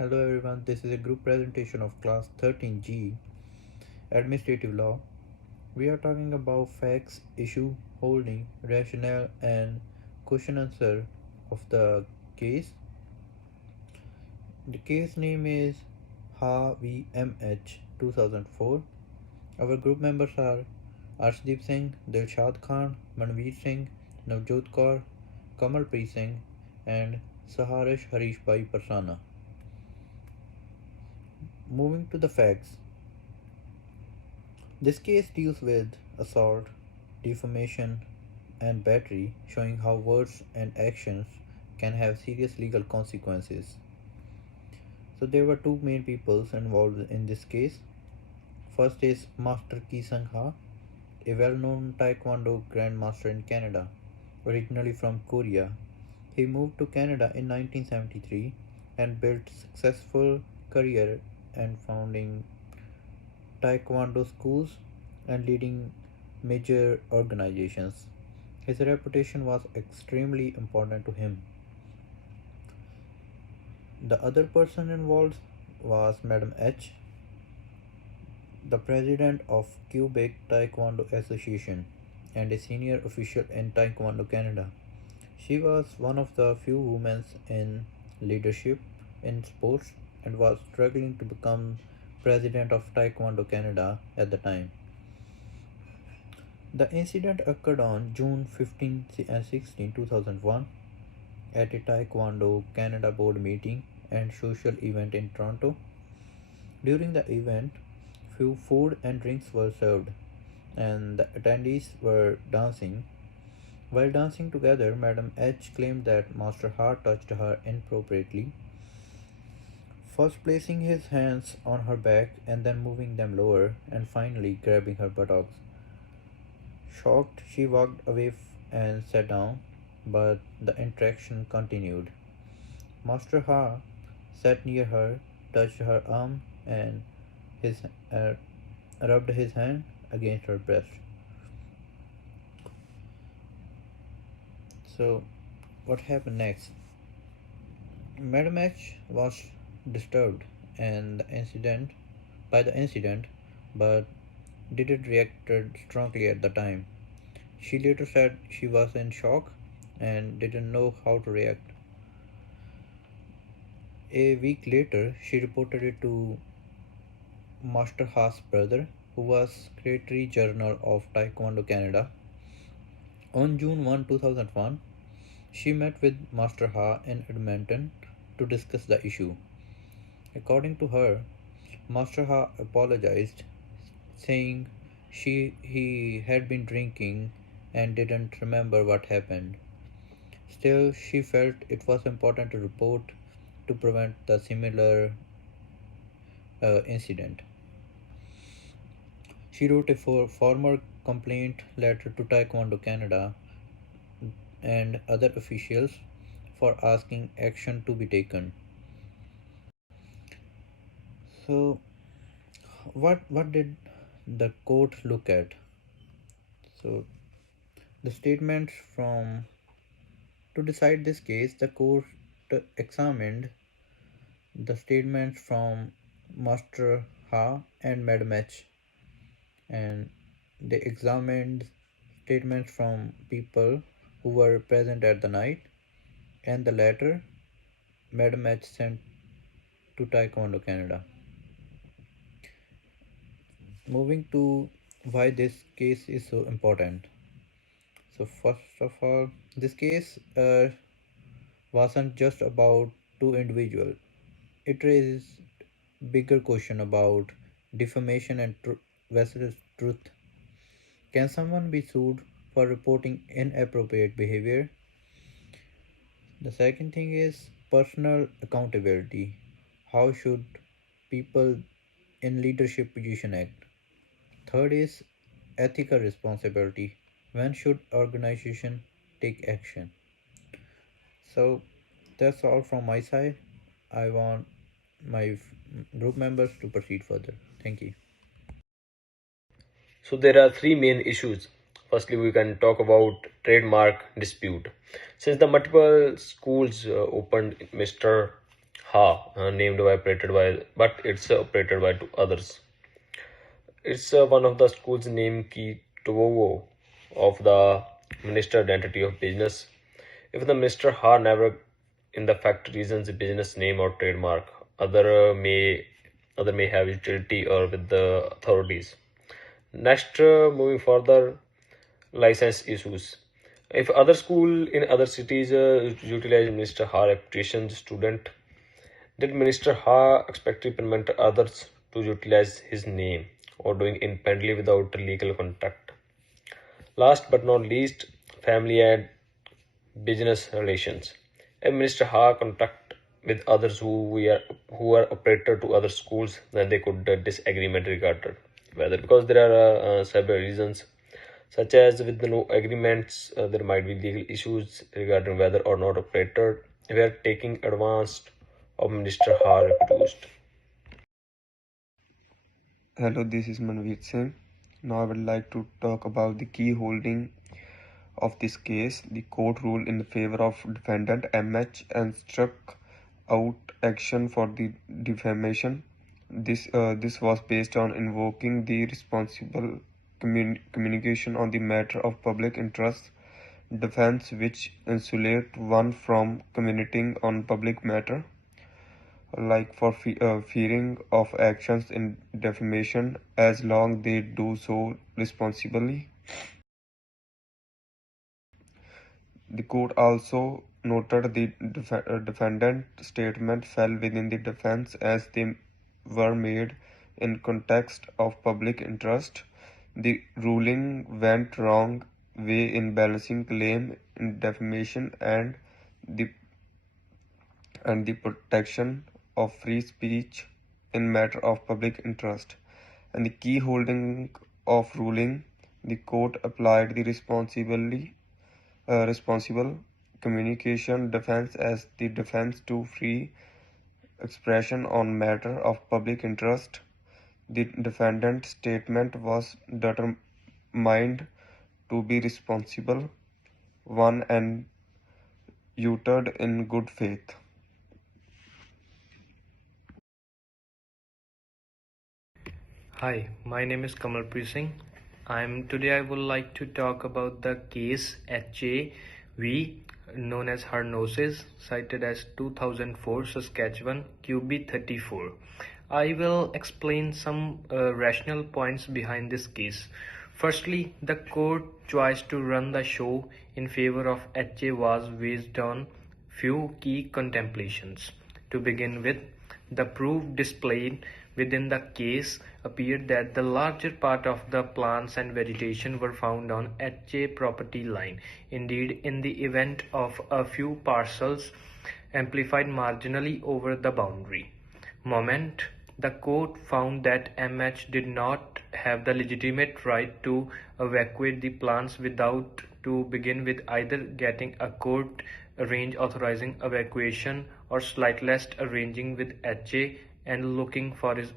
Hello everyone, this is a group presentation of class 13G Administrative Law. We are talking about facts, issue, holding, rationale and question answer of the case. The case name is HAVMH 2004. Our group members are ARSHDEEP Singh, DILSHAD Khan, Manveer Singh, NAVJOT KAUR, KAMALPREET Singh and SAHARSH HARISHBHAI PARSANA. Moving to the facts. This case deals with assault, defamation, and battery, showing how words and actions can have serious legal consequences. So there were two main peoples involved in this case. First is Master Ki Sangha, a well-known Taekwondo grandmaster in Canada, originally from Korea. He moved to Canada in 1973 and built successful career and founding Taekwondo schools and leading major organizations. His reputation was extremely important to him. The other person involved was Madam H, the president of Quebec Taekwondo Association and a senior official in Taekwondo Canada. She was one of the few women in leadership in sports and was struggling to become president of Taekwondo Canada at the time. The incident occurred on June 15 and 16, 2001 at a Taekwondo Canada board meeting and social event in Toronto. During the event, few food and drinks were served and the attendees were dancing. While dancing together, Madam H claimed that Master Ha touched her inappropriately, first placing his hands on her back and then moving them lower and finally grabbing her buttocks. Shocked, she walked away and sat down, but the interaction continued. Master Ha sat near her, touched her arm, and his rubbed his hand against her breast. So, what happened next? Madam H was disturbed and by the incident, but didn't react strongly at the time. She later said she was in shock and didn't know how to react. A week later, she reported it to Master Ha's brother, who was Secretary General of Taekwondo Canada. On June 1, 2001, she met with Master Ha in Edmonton to discuss the issue. According to her, Master Ha apologized, saying he had been drinking and didn't remember what happened. Still, she felt it was important to report to prevent the similar incident. She wrote a formal complaint letter to Taekwondo Canada and other officials for asking action to be taken. So, what did the court look at? So, the statements from to decide this case, the court examined the statements from Master Ha and Madam H, and they examined statements from people who were present at the night and the letter Madam H sent to Taekwondo Canada. Moving to why this case is so important. So first of all, this case wasn't just about two individuals. It raises bigger question about defamation and versus truth. Can someone be sued for reporting inappropriate behavior? The second thing is personal accountability. How should people in leadership position act? Third is ethical responsibility. When should organization take action? So that's all from my side. I want my group members to proceed further. Thank you. So there are three main issues. Firstly, we can talk about trademark dispute. Since the multiple schools opened, Mr. Ha, named by operated by, but it's operated by two others. It's one of the school's name key to of the Minister Identity of Business. If the minister ha never in the fact reasons business name or trademark, other may have utility or with the authorities. Next, moving further, license issues. If other school in other cities utilize Minister Ha reputation student, did Minister Ha expect to implement others to utilize his name or doing independently without legal contact? Last but not least, family and business relations. A minister ha contact with others who are operator to other schools, then they could disagreement regarded whether, because there are several reasons, such as with the no agreements there might be legal issues regarding whether or not operator were taking advantage of minister ha refused. Hello, this is Manveer Singh. Now I would like to talk about the key holding of this case. The court ruled in favor of defendant MH and struck out action for the defamation. This was based on invoking the responsible communication on the matter of public interest defense, which insulate one from communicating on public matter, like for fearing of actions in defamation as long they do so responsibly. The court also noted the defendant statement fell within the defense as they were made in context of public interest. The ruling went wrong way in balancing claim in defamation the and the protection of free speech in matter of public interest. And the key holding of ruling, the court applied the responsible communication defense as the defense to free expression on matter of public interest. The defendant's statement was determined to be responsible one and uttered in good faith. Hi, my name is Kamalpreen. Today I would like to talk about the case HAV, known as Harnosis, cited as 2004 Saskatchewan QB34. I will explain some rational points behind this case. Firstly, the court choice to run the show in favor of HA was based on few key contemplations. To begin with, the proof displayed within the case appeared that the larger part of the plants and vegetation were found on HA property line. Indeed, in the event of a few parcels amplified marginally over the boundary moment, the court found that MH did not have the legitimate right to evacuate the plants without to begin with either getting a court arrange authorizing evacuation or slightest arranging with HA and looking for his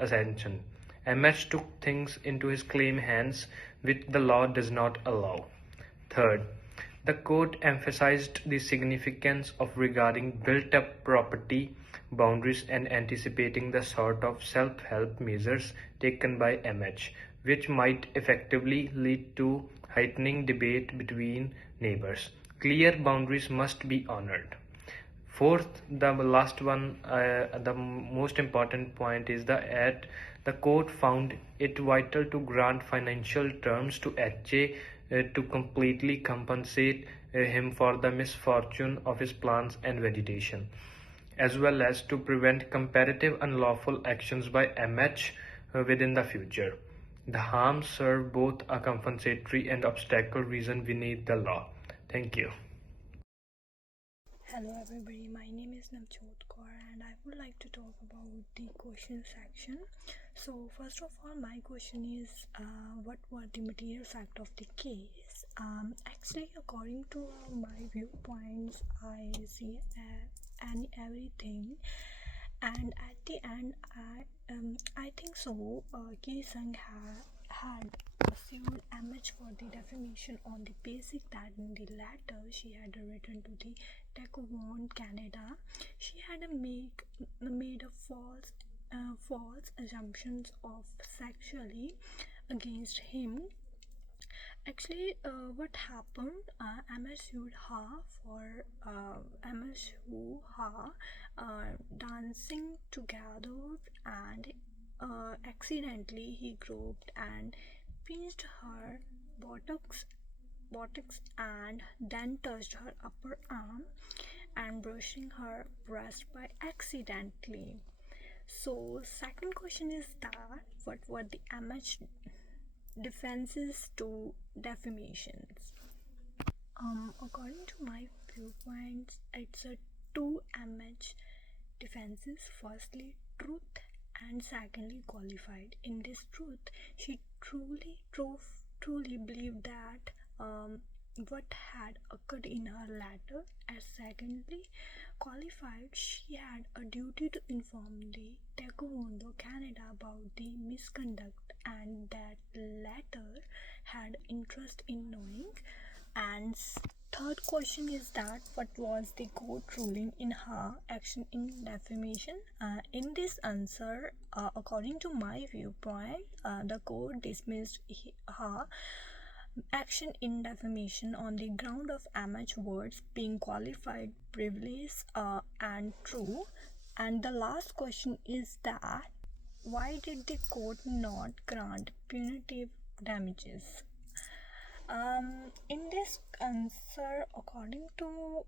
ascension. MH took things into his claim hands, which the law does not allow. Third, the court emphasized the significance of regarding built-up property boundaries and anticipating the sort of self-help measures taken by MH, which might effectively lead to heightening debate between neighbors. Clear boundaries must be honored. Fourth, the last one, the most important point is that the court found it vital to grant financial terms to HJ to completely compensate him for the misfortune of his plants and vegetation, as well as to prevent comparative unlawful actions by MH within the future. The harms serve both a compensatory and obstacle reason beneath the law. Thank you. Hello everybody, my name is NAVJOT and I would like to talk about the question section. So first of all, my question is what were the material fact of the case? Actually, according to my viewpoints, I see everything, and at the end I think so Singh had sued MH for the defamation on the basis that in the letter she had written to the Taekwondo Canada, she had made a false assumptions of sexually against him. Actually, what happened? MS Ha dancing together, and accidentally he groped and pinched her buttocks and then touched her upper arm and brushing her breast by accidentally. So second question is that what were the MH defenses to defamations? According to my viewpoints, it's a two MH defenses. Firstly, truth, and secondly, qualified. In this truth, she truly believed that what had occurred in her letter, and secondly, qualified, she had a duty to inform the Taekwondo Canada about the misconduct, and that letter had interest in knowing. And third question is that what was the court ruling in her action in defamation? In this answer, according to my viewpoint, the court dismissed her action in defamation on the ground of MH words being qualified, privileged, and true. And the last question is that why did the court not grant punitive damages? In this answer, according to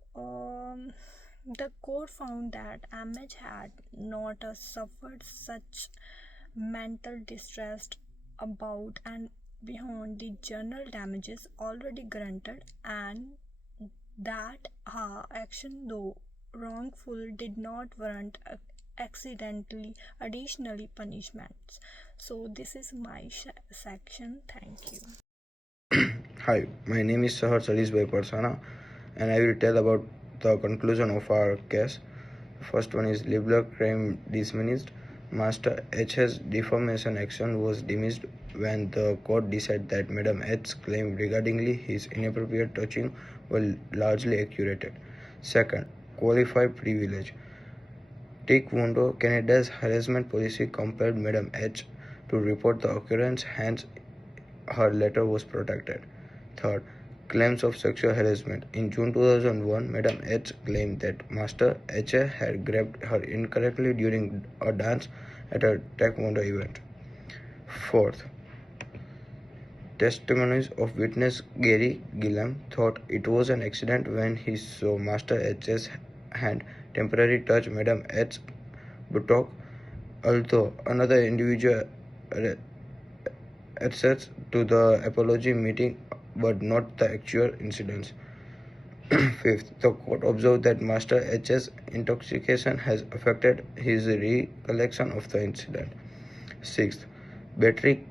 the court found that MH had not suffered such mental distress about and beyond the general damages already granted, and that her action, though wrongful, did not warrant accidentally additionally punishments. So this is my section. Thank you. Hi, my name is HARISHBHAI PARSANA, and I will tell about the conclusion of our case. First one is libel claim dismissed. Master H's defamation action was dismissed when the court decided that Madam H's claim regarding his inappropriate touching were largely accurate. Second, qualified privilege. Taekwondo Canada's harassment policy compelled Madam H to report the occurrence, hence her letter was protected. Third, claims of sexual harassment. In June 2001, Madam H claimed that Master H had grabbed her incorrectly during a dance at a Taekwondo event. Fourth, testimonies of witness Gary Gillam thought it was an accident when he saw Master H's hand temporarily touch Madam H's buttock, although another individual access to the apology meeting but not the actual incidents. Fifth, the court observed that Master H's intoxication has affected his recollection of the incident. Sixth, battery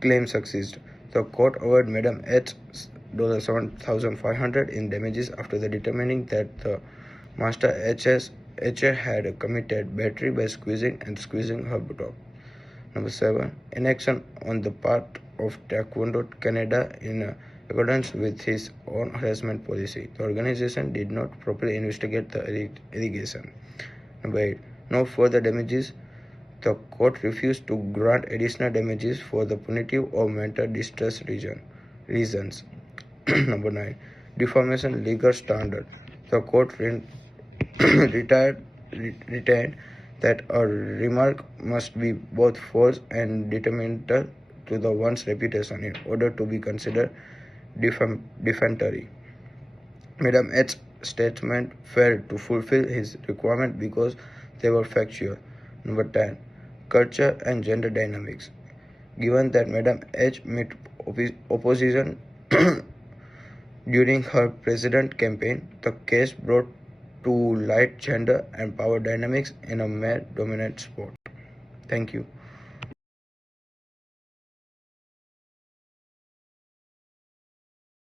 claim succeeded. The court awarded Madam H $7,500 in damages after determining that the Master H had committed battery by squeezing her buttock. Number 7. Inaction on the part of Taekwondo Canada in accordance with his own harassment policy. The organization did not properly investigate the allegation. Number 8. No further damages. The court refused to grant additional damages for the punitive or mental distress reasons. Number 9. Defamation legal standard. The court retained that a remark must be both false and detrimental to the one's reputation in order to be considered defamatory. Madam H's statement failed to fulfill his requirement because they were factual. Number 10. Culture and gender dynamics. Given that Madam H met opposition during her president campaign, the case brought to light gender and power dynamics in a male-dominant sport. Thank you.